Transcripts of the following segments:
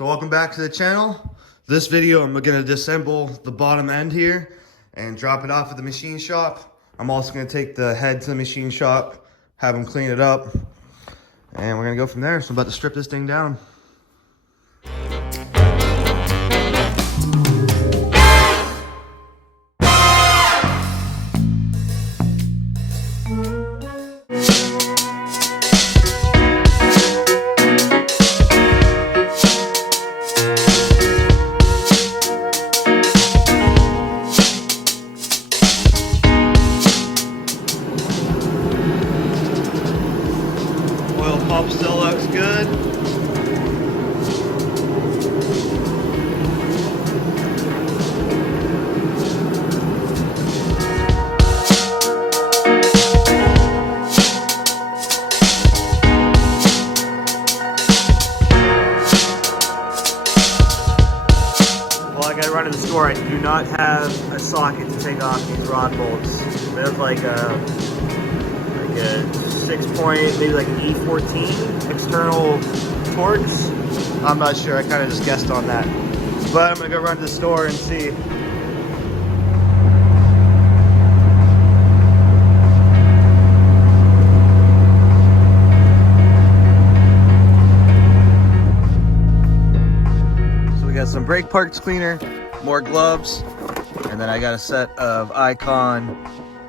So welcome back to the channel. This video I'm gonna disassemble the bottom end here and drop it off at the machine shop. I'm also gonna take the head to the machine shop, have them clean it up, and we're gonna go from there. So I'm about to strip this thing down. Pump still looks good. Well, I gotta run to the store. I do not have a socket to take off these rod bolts. There's like a 6-point, maybe like an E14 external Torx. I'm not sure, I kind of just guessed on that. But I'm gonna go run to the store and see. So we got some brake parts cleaner, more gloves, and then I got a set of Icon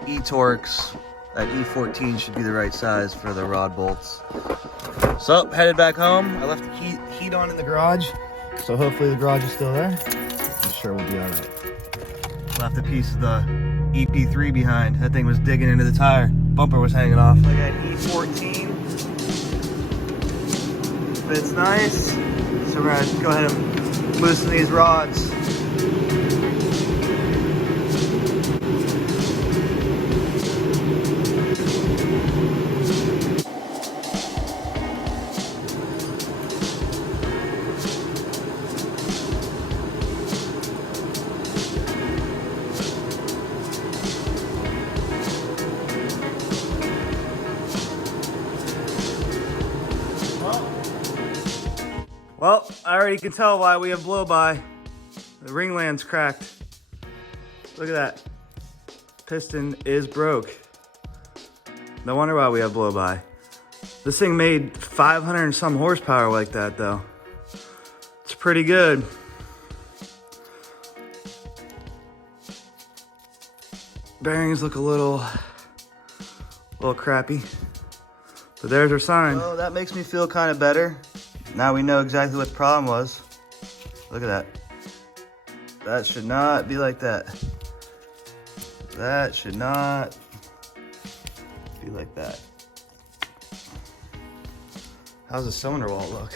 E-Torx. That E14 should be the right size for the rod bolts. So, headed back home. I left the heat on in the garage, so hopefully the garage is still there. I'm sure we'll be all right. Left a piece of the EP3 behind. That thing was digging into the tire. Bumper was hanging off. I got E14. Fits nice. So we're gonna go ahead and loosen these rods. Well, I already can tell why we have blow-by. The ringland's cracked. Look at that. Piston is broke. No wonder why we have blow-by. This thing made 500 and some horsepower like that though. It's pretty good. Bearings look a little crappy. But there's our sign. Oh, that makes me feel kind of better. Now we know exactly what the problem was. Look at that. That should not be like that. That should not be like that. How's the cylinder wall look?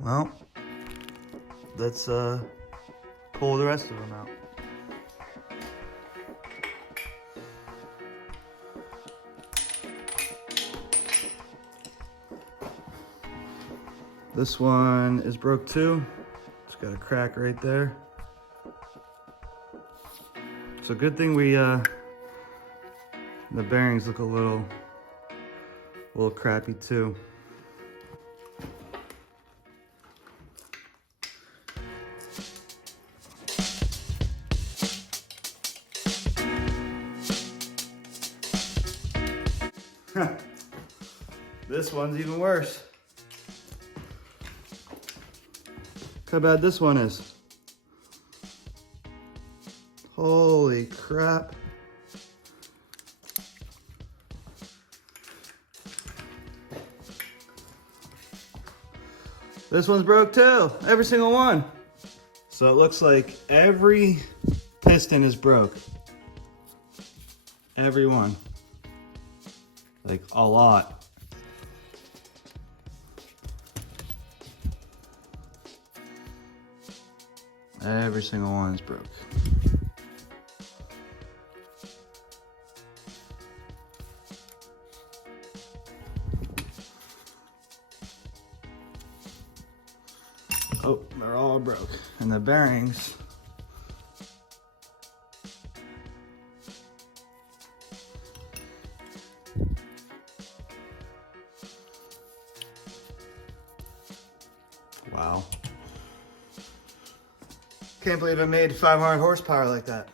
Well, let's pull the rest of them out. This one is broke too. It's got a crack right there. So good thing we, the bearings look a little crappy too. This one's even worse. Look how bad this one is. Holy crap. This one's broke too, every single one. So it looks like every piston is broke. Every one. Like a lot. Every single one is broke. Oh, they're all broke. And the bearings Wow. Can't believe I made 500 horsepower like that.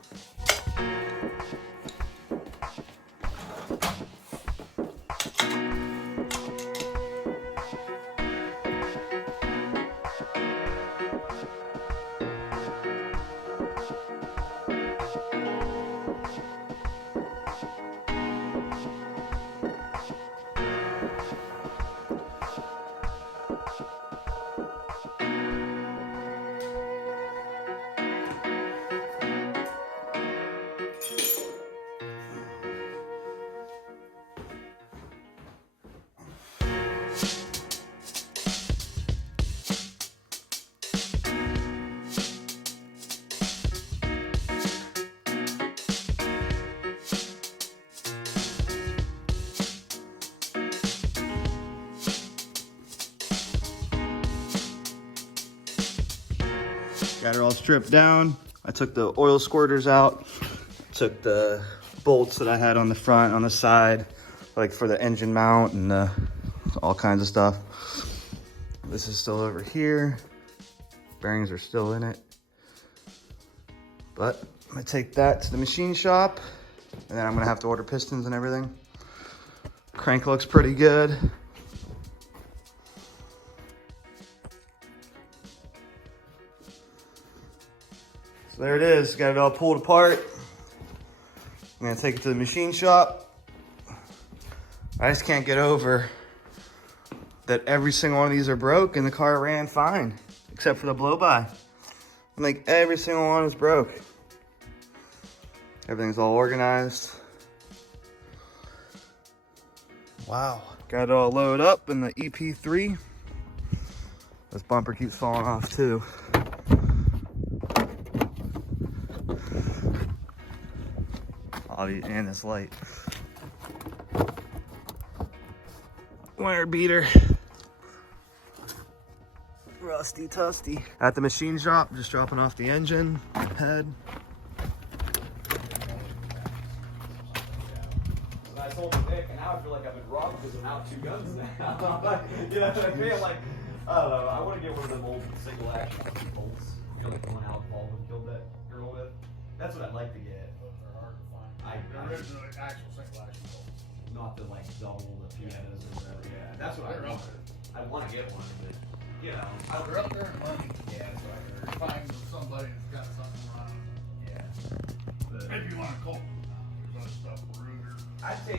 Got her all stripped down. I took the oil squirters out, took the bolts that I had on the front, on the side, like for the engine mount and all kinds of stuff. This is still over here. Bearings are still in it. But I'm gonna take that to the machine shop, and then I'm gonna have to order pistons and everything. Crank looks pretty good. So there it is, got it all pulled apart. I'm gonna take it to the machine shop. I just can't get over that every single one of these are broke and the car ran fine, except for the blow-by. Like every single one is broke. Everything's all organized. Wow. Got it all loaded up in the EP3. This bumper keeps falling off too. And this light. Wire beater. Rusty tusty. At the machine shop, just dropping off the engine, head. I sold the Vic, and now I feel like I've been robbed because I'm out 2 guns now. You know what I mean? Like, I don't know. I want to get one of them old single action bolts. You know, like the one Alec Baldwin killed that girl with. That's what I'd like to get. Those are hard to find. The original actual single action bolts. Not the like double the pianos or whatever. Yeah, that's what I want. I want to get one, but you know, They're up there in money. Yeah, that's what I heard. Find somebody that's got something wrong. Yeah. But Maybe you want to call them. There's other stuff, Ruger. I'd take